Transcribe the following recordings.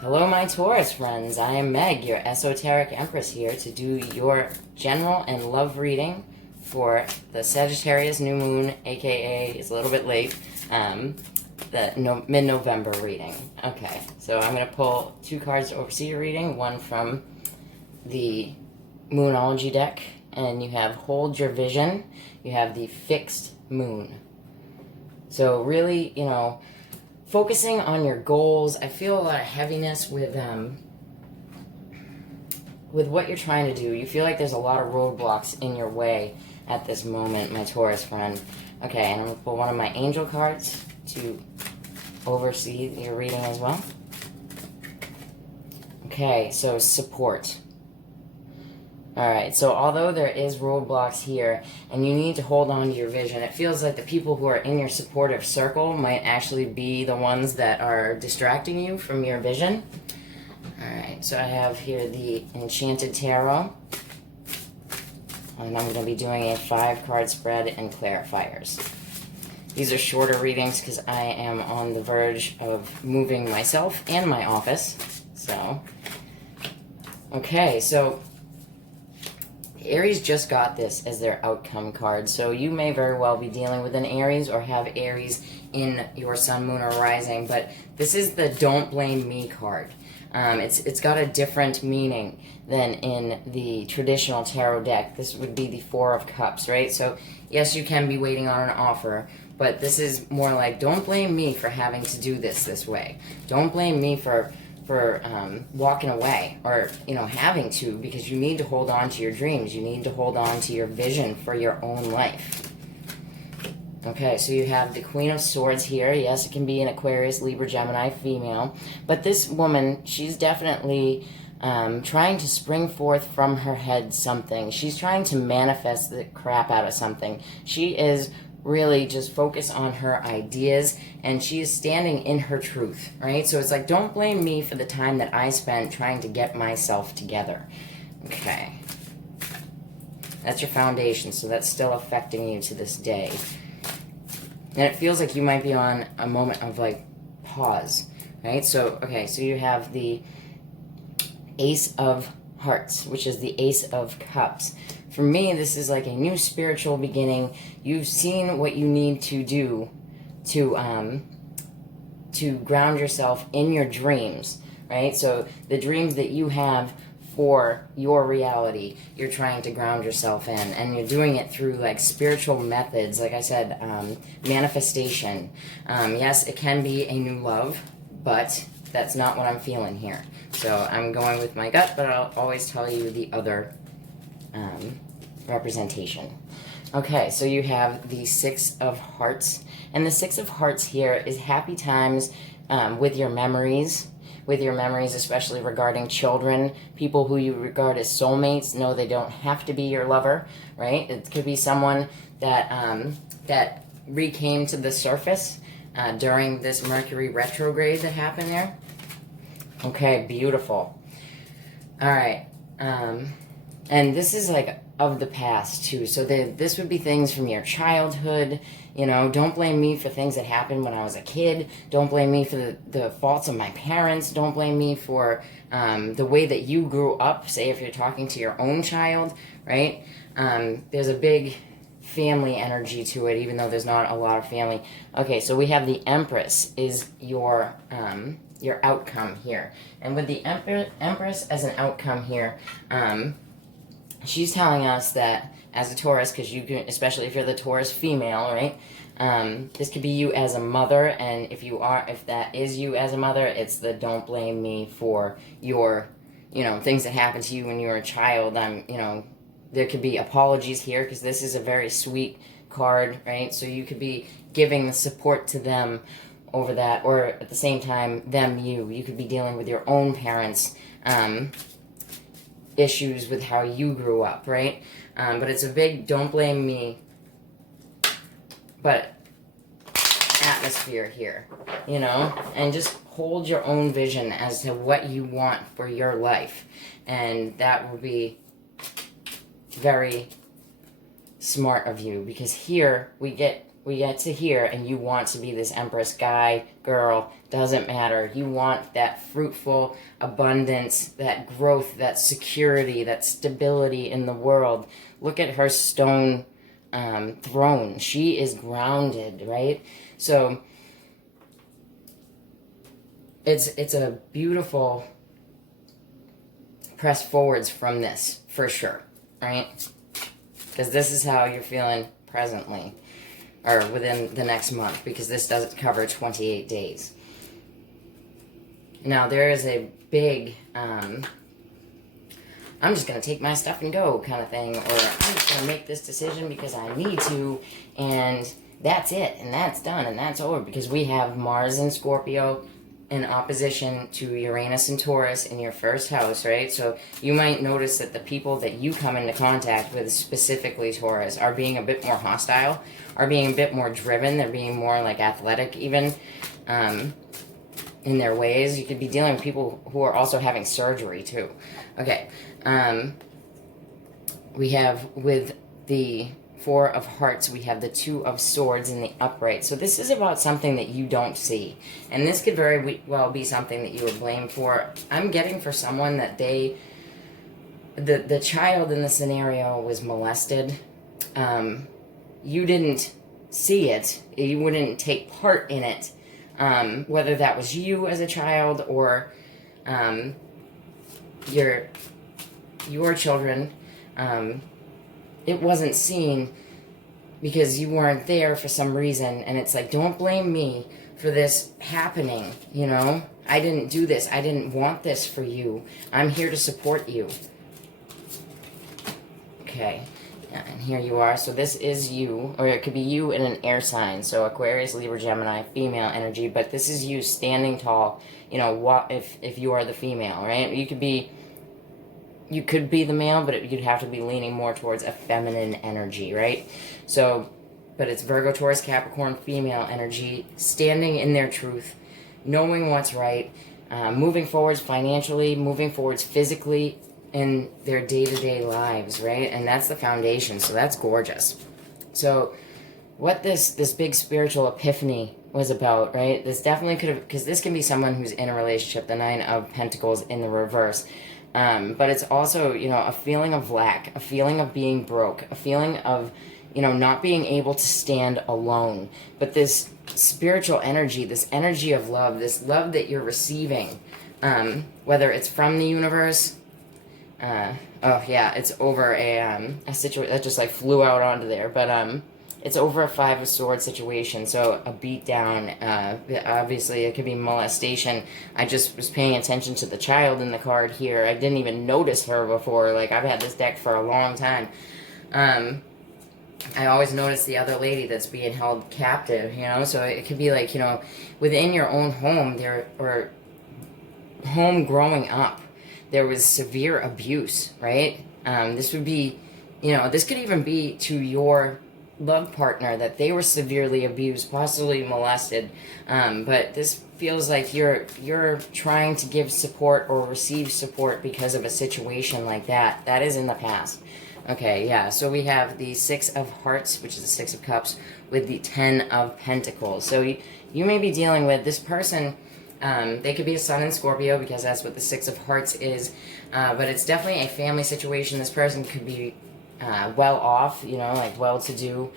Hello, my Taurus friends. I am Meg, your esoteric empress, here to do your general and love reading for the Sagittarius new moon, aka it's a little bit late, the mid-November reading. Okay, so I'm going to pull two cards to oversee your reading, one from the Moonology deck, and you have Hold Your Vision, you have the Fixed Moon. So really, focusing on your goals. I feel a lot of heaviness with what you're trying to do. You feel like there's a lot of roadblocks in your way at this moment, my Taurus friend. Okay, and I'm going to pull one of my angel cards to oversee your reading as well. Okay, so support. Alright, so although there is roadblocks here, and you need to hold on to your vision, it feels like the people who are in your supportive circle might actually be the ones that are distracting you from your vision. Alright, so I have here the Enchanted Tarot, and I'm going to be doing a 5-card spread and clarifiers. These are shorter readings because I am on the verge of moving myself and my office. So, okay, so Aries just got this as their outcome card, so you may very well be dealing with an Aries or have Aries in your sun, moon, or rising, but this is the Don't Blame Me card. It's got a different meaning than in the traditional tarot deck. This would be the Four of Cups, right? So, yes, you can be waiting on an offer, but this is more like, don't blame me for having to do this way. Don't blame me for walking away or, having to, because you need to hold on to your dreams. You need to hold on to your vision for your own life. Okay, so you have the Queen of Swords here. Yes, it can be an Aquarius, Libra, Gemini, female. But this woman, she's definitely trying to spring forth from her head something. She's trying to manifest the crap out of something. She is really just focus on her ideas, and she is standing in her truth, right? So it's like, don't blame me for the time that I spent trying to get myself together. Okay. That's your foundation, so that's still affecting you to this day. And it feels like you might be on a moment of, pause, right? So, okay, so you have the Ace of Hearts, which is the Ace of Cups. For me, this is like a new spiritual beginning. You've seen what you need to do to ground yourself in your dreams, right? So the dreams that you have for your reality, you're trying to ground yourself in, and you're doing it through spiritual methods. Like I said, manifestation. Yes, it can be a new love, but that's not what I'm feeling here. So I'm going with my gut, but I'll always tell you the other representation. Okay, so you have the Six of Hearts, and the Six of Hearts here is happy times with your memories, especially regarding children, people who you regard as soulmates. No, they don't have to be your lover, right? It could be someone that that recame to the surface during this Mercury retrograde that happened there. Okay, beautiful. All right, and this is of the past too. So this would be things from your childhood. Don't blame me for things that happened when I was a kid. Don't blame me for the faults of my parents. Don't blame me for the way that you grew up, say if you're talking to your own child, right? There's a big family energy to it, even though there's not a lot of family. Okay, so we have the Empress is your outcome here. And with the Empress as an outcome here, she's telling us that as a Taurus, because you can, especially if you're the Taurus female, right? This could be you as a mother, and if that is you as a mother, it's the don't blame me for your, things that happened to you when you were a child. There could be apologies here, because this is a very sweet card, right? So you could be giving the support to them over that, or at the same time, you could be dealing with your own parents, issues with how you grew up, right? But it's a big don't blame me, but atmosphere here, and just hold your own vision as to what you want for your life. And that will be very smart of you, because here we we get to here, and you want to be this Empress guy, girl, doesn't matter. You want that fruitful abundance, that growth, that security, that stability in the world. Look at her stone throne. She is grounded, right? So it's a beautiful press forwards from this, for sure, right? Because this is how you're feeling presently, or within the next month, because this doesn't cover 28 days. Now, there is a big, I'm just going to take my stuff and go kind of thing, or I'm just going to make this decision because I need to, and that's it, and that's done, and that's over, because we have Mars in Scorpio in opposition to Uranus and Taurus in your first house, right? So you might notice that the people that you come into contact with, specifically Taurus, are being a bit more hostile, are being a bit more driven, they're being more like athletic even in their ways. You could be dealing with people who are also having surgery too. Okay, we have with the Four of Hearts, we have the Two of Swords in the upright. So this is about something that you don't see. And this could very well be something that you were blamed for. I'm getting for someone that the child in the scenario was molested. You didn't see it. You wouldn't take part in it. Whether that was you as a child or your children. It wasn't seen because you weren't there for some reason, and it's like, don't blame me for this happening, you know? I didn't do this. I didn't want this for you. I'm here to support you. Okay, and here you are. So this is you, or it could be you in an air sign, so Aquarius, Libra, Gemini, female energy, but this is you standing tall, you know, what if you are the female, right? You could be the male, but you'd have to be leaning more towards a feminine energy, right? So, but it's Virgo, Taurus, Capricorn, female energy, standing in their truth, knowing what's right, moving forwards financially, moving forwards physically in their day-to-day lives, right? And that's the foundation, so that's gorgeous. So what this big spiritual epiphany was about, right? This definitely could have, because this can be someone who's in a relationship, the Nine of Pentacles in the reverse. But it's also, you know, a feeling of lack, a feeling of being broke, a feeling of, you know, not being able to stand alone. But this spiritual energy, this energy of love, this love that you're receiving, whether it's from the universe, oh yeah, it's over a situation that just like flew out onto there, but it's over a Five of Swords situation, so a beat down. Obviously, it could be molestation. I just was paying attention to the child in the card here. I didn't even notice her before. Like, I've had this deck for a long time. I always notice the other lady that's being held captive, you know? So it could be like, you know, within your own home, or home growing up, there was severe abuse, right? This would be, you know, this could even be to your love partner, that they were severely abused, possibly molested, but this feels like you're trying to give support or receive support because of a situation like that. That is in the past. Okay, yeah, so we have the Six of Hearts, which is the Six of Cups, with the Ten of Pentacles. So you may be dealing with this person. They could be a Sun in Scorpio, because that's what the Six of Hearts is, but it's definitely a family situation. This person could be well off, you know, like well-to-do.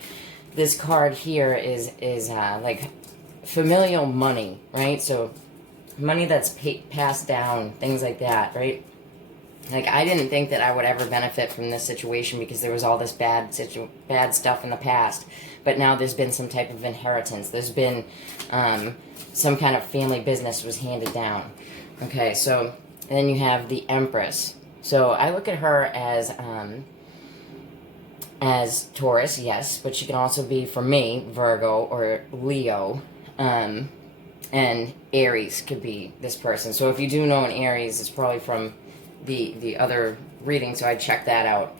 This card here is like familial money, right? So money that's passed down, things like that, right? Like, I didn't think that I would ever benefit from this situation because there was all this bad stuff in the past, but now there's been some type of inheritance. There's been some kind of family business was handed down. Okay, so and then you have the Empress. So I look at her as Taurus, yes, but she can also be, for me, Virgo or Leo, and Aries could be this person. So if you do know an Aries, it's probably from the other reading, so I'd check that out.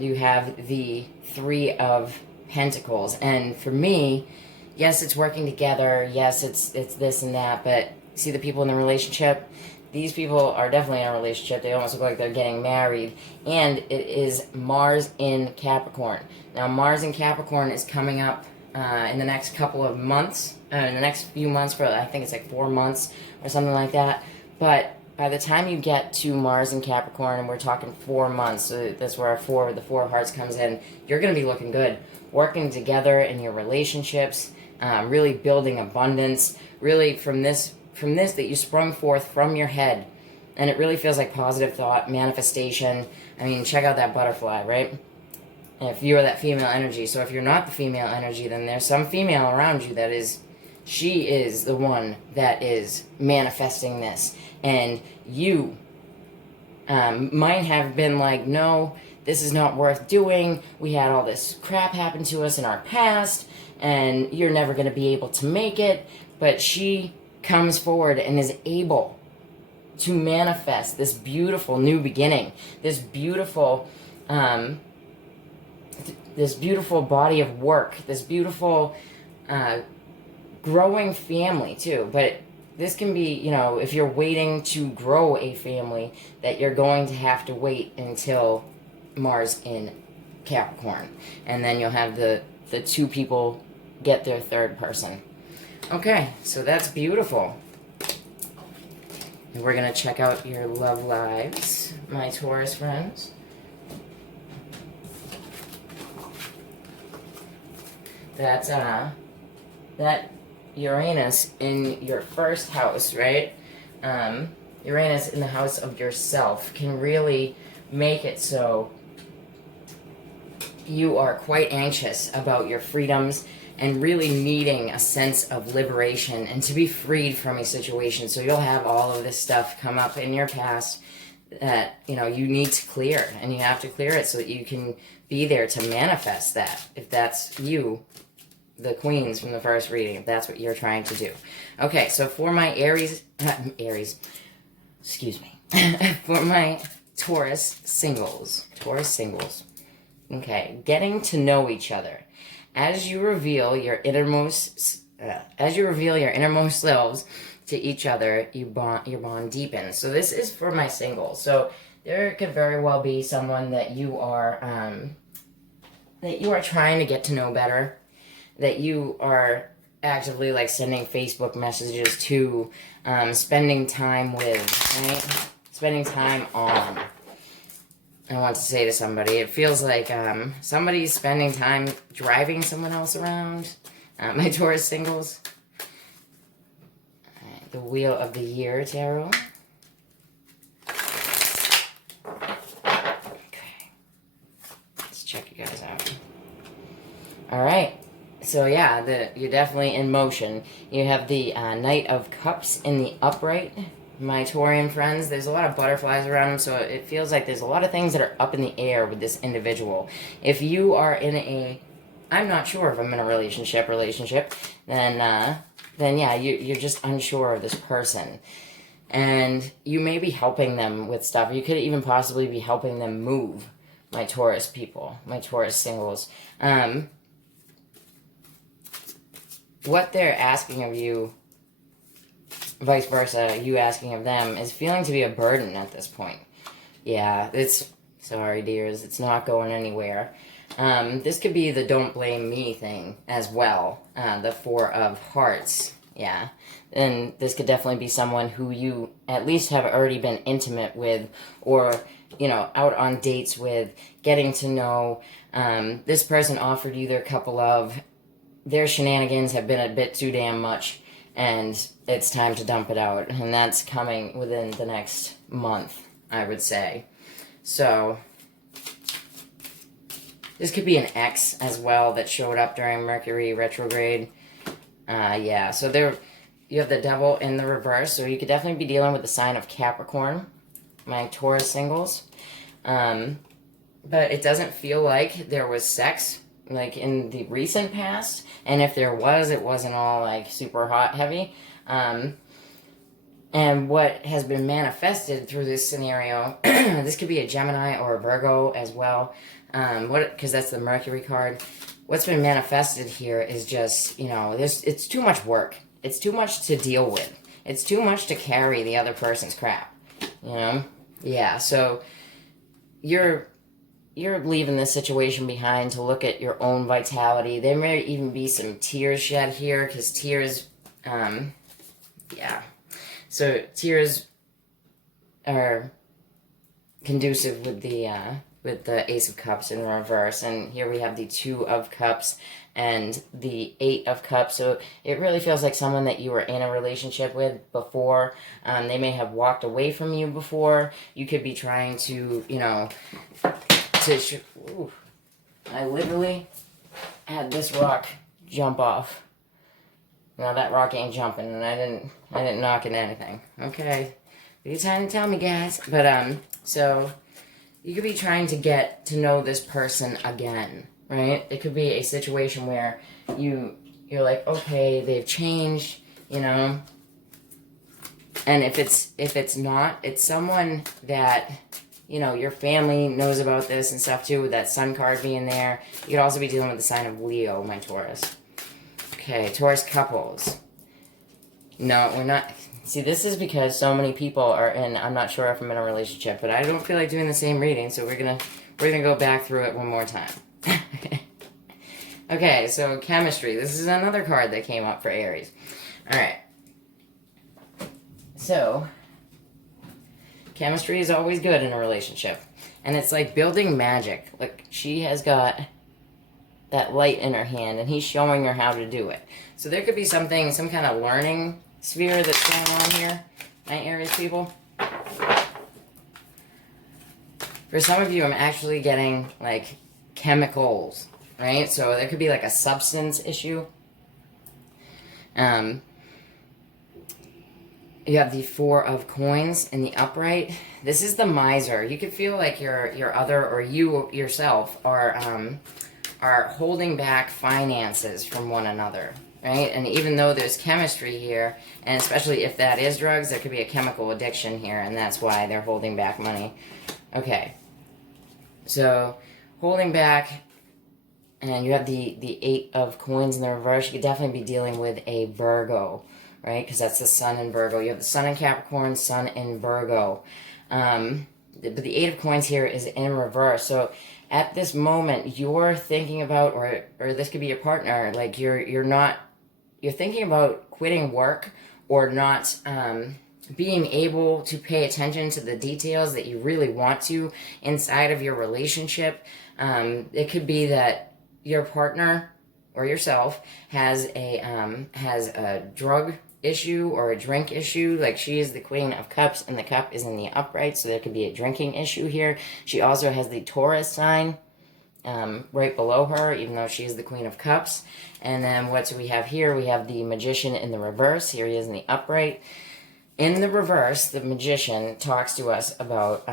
You have the Three of Pentacles, and for me, yes, it's working together, yes, it's this and that, but see the people in the relationship? These people are definitely in a relationship. They almost look like they're getting married. And it is Mars in Capricorn. Now, Mars in Capricorn is coming up in the next couple of months, in the next few months, for I think it's like 4 months or something like that. But by the time you get to Mars in Capricorn, and we're talking 4 months, so that's where the four of hearts comes in, you're going to be looking good. Working together in your relationships, really building abundance, really from this that you sprung forth from your head. And it really feels like positive thought, manifestation. I mean, check out that butterfly, right? If you're that female energy. So if you're not the female energy, then there's some female around you that is, she is the one that is manifesting this. And you might have been like, no, this is not worth doing. We had all this crap happen to us in our past, and you're never going to be able to make it. But she comes forward and is able to manifest this beautiful new beginning, this beautiful body of work, this beautiful growing family too. But this can be, you know, if you're waiting to grow a family, that you're going to have to wait until Mars in Capricorn, and then you'll have the two people get their third person. Okay, so that's beautiful. And we're going to check out your love lives, my Taurus friends. That's that Uranus in your first house, right? Uranus in the house of yourself can really make it so you are quite anxious about your freedoms and really needing a sense of liberation and to be freed from a situation. So you'll have all of this stuff come up in your past that, you know, you need to clear, and you have to clear it so that you can be there to manifest that, if that's you, the queens from the first reading, if that's what you're trying to do. Okay, so for my for my Taurus singles, okay, getting to know each other. As you reveal your innermost selves to each other, your bond deepens. So this is for my singles. So there could very well be someone that you are trying to get to know better, that you are actively like sending Facebook messages to, spending time with, right? Spending time on. I want to say to somebody, it feels like somebody's spending time driving someone else around. My Taurus singles. The Wheel of the Year Tarot. Okay. Let's check you guys out. Alright. So yeah, you're definitely in motion. You have the Knight of Cups in the upright. My Taurian friends, there's a lot of butterflies around them, so it feels like there's a lot of things that are up in the air with this individual. If you are in I'm not sure if I'm in a relationship, then yeah, you're just unsure of this person. And you may be helping them with stuff. You could even possibly be helping them move, my Taurus people, my Taurus singles. What they're asking of you, vice versa, you asking of them, is feeling to be a burden at this point. Yeah, sorry dears, it's not going anywhere. This could be the don't blame me thing as well, the Four of Hearts, yeah. And this could definitely be someone who you at least have already been intimate with, or, you know, out on dates with, getting to know. This person offered you their cup of love. Their shenanigans have been a bit too damn much, and it's time to dump it out, and that's coming within the next month, I would say. So this could be an ex as well that showed up during Mercury retrograde. Yeah, so you have the Devil in the reverse, so you could definitely be dealing with the sign of Capricorn, my Taurus singles. But it doesn't feel like there was sex like in the recent past, and if there was, it wasn't all like super hot heavy. And what has been manifested through this scenario, this could be a Gemini or a Virgo as well, because that's the Mercury card. What's been manifested here is just, you know, it's too much work. It's too much to deal with. It's too much to carry the other person's crap, you know? Yeah, so you're you're leaving this situation behind to look at your own vitality. There may even be some tears shed here, because tears, yeah. So tears are conducive with the Ace of Cups in reverse, and here we have the Two of Cups and the Eight of Cups. So it really feels like someone that you were in a relationship with before. They may have walked away from you before. You could be trying to, ooh, I literally had this rock jump off. Now that rock ain't jumping, and I didn't knock into anything. Okay, you time to tell me, guys. But so you could be trying to get to know this person again, right? It could be a situation where you're like, okay, they've changed, And if it's not, it's someone that your family knows about this and stuff too, with that Sun card being there. You could also be dealing with the sign of Leo, my Taurus. Okay, Taurus couples. No, we're not. See, this is because so many people are in. I'm not sure if I'm in a relationship, but I don't feel like doing the same reading, so we're gonna go back through it one more time. Okay, so chemistry. This is another card that came up for Aries. All right. So chemistry is always good in a relationship, and it's like building magic. Like, she has got that light in her hand, and he's showing her how to do it. So there could be some kind of learning sphere that's going on here, my Aries people. For some of you, I'm actually getting, like, chemicals, right? So there could be, like, a substance issue. You have the Four of Coins in the upright. This is the miser. You could feel like your other, or you yourself, are holding back finances from one another, right? And even though there's chemistry here, and especially if that is drugs, there could be a chemical addiction here, and that's why they're holding back money. Okay. So, holding back, and you have the Eight of Coins in the reverse. You could definitely be dealing with a Virgo, right? Because that's the Sun in Virgo. You have the Sun in Capricorn, Sun in Virgo. But the Eight of Coins here is in reverse. So at this moment, you're thinking about, or this could be your partner, like you're thinking about quitting work, or not being able to pay attention to the details that you really want to inside of your relationship. It could be that your partner or yourself has a drug issue or a drink issue. Like, she is the Queen of Cups, and the cup is in the upright, so there could be a drinking issue here. She also has the Taurus sign right below her, even though she is the Queen of Cups. And then what do we have here? We have the Magician in the reverse. Here he is in the upright. In the reverse, the Magician talks to us about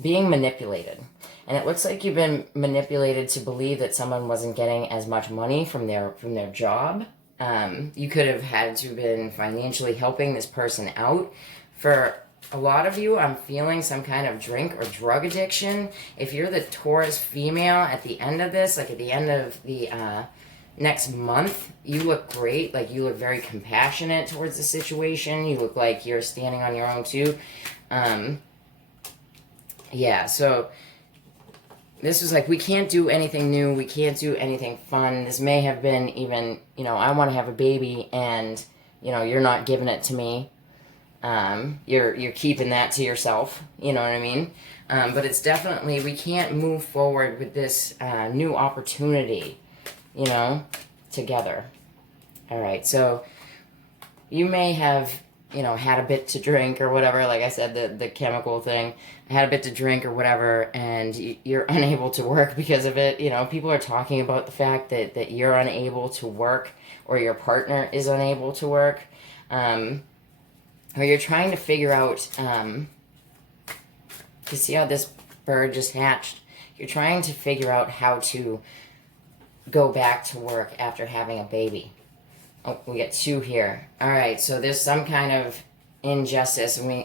being manipulated. And it looks like you've been manipulated to believe that someone wasn't getting as much money from their job. You could have had to been financially helping this person out. For a lot of you, I'm feeling some kind of drink or drug addiction. If you're the Taurus female at the end of this, like at the end of the next month, you look great. Like, you look very compassionate towards the situation. You look like you're standing on your own too. Yeah, so this was like, we can't do anything new. We can't do anything fun. This may have been even, I want to have a baby, and, you're not giving it to me. You're keeping that to yourself. You know what I mean? But it's definitely, we can't move forward with this new opportunity, together. All right, so you may have, had a bit to drink or whatever. Like I said, the chemical thing, had a bit to drink or whatever, and you're unable to work because of it. People are talking about the fact that you're unable to work, or your partner is unable to work, or you're trying to figure out, you see how this bird just hatched? You're trying to figure out how to go back to work after having a baby. Oh, we get two here. All right, so there's some kind of injustice, and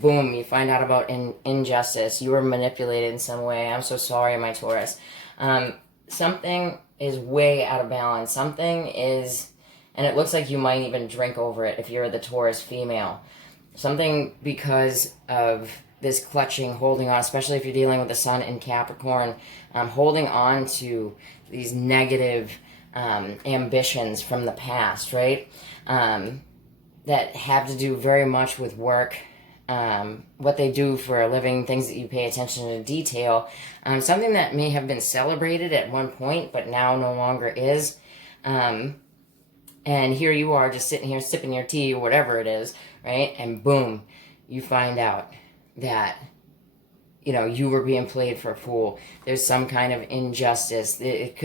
boom, you find out about injustice. You were manipulated in some way. I'm so sorry, my Taurus. Something is way out of balance. Something is, and it looks like you might even drink over it if you're the Taurus female. Something because of this clutching, holding on, especially if you're dealing with the sun in Capricorn, holding on to these negative ambitions from the past, right? That have to do very much with work, what they do for a living, things that you pay attention to detail, something that may have been celebrated at one point, but now no longer is. And here you are just sitting here sipping your tea or whatever it is, right? And boom, you find out that, you know, you were being played for a fool. There's some kind of injustice. It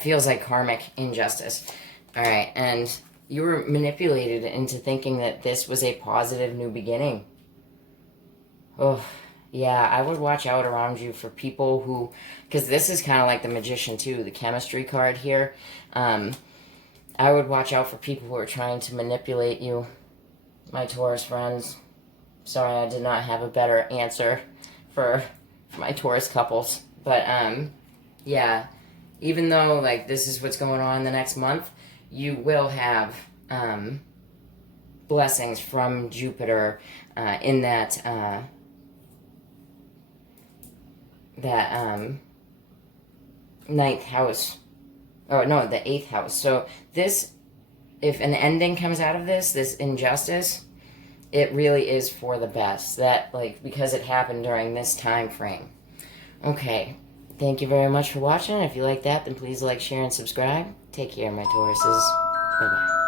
feels like karmic injustice. All right, and you were manipulated into thinking that this was a positive new beginning. Oh, yeah, I would watch out around you for people who, because this is kind of like the Magician too, the chemistry card here. I would watch out for people who are trying to manipulate you, my Taurus friends. Sorry, I did not have a better answer for my Taurus couples. But, yeah, even though, like, this is what's going on the next month, you will have blessings from Jupiter in that ninth house. Oh, no, the 8th house. So this, if an ending comes out of this injustice, it really is for the best. That, like, because it happened during this time frame. Okay. Thank you very much for watching. If you like that, then please like, share, and subscribe. Take care, my Tauruses. Bye-bye.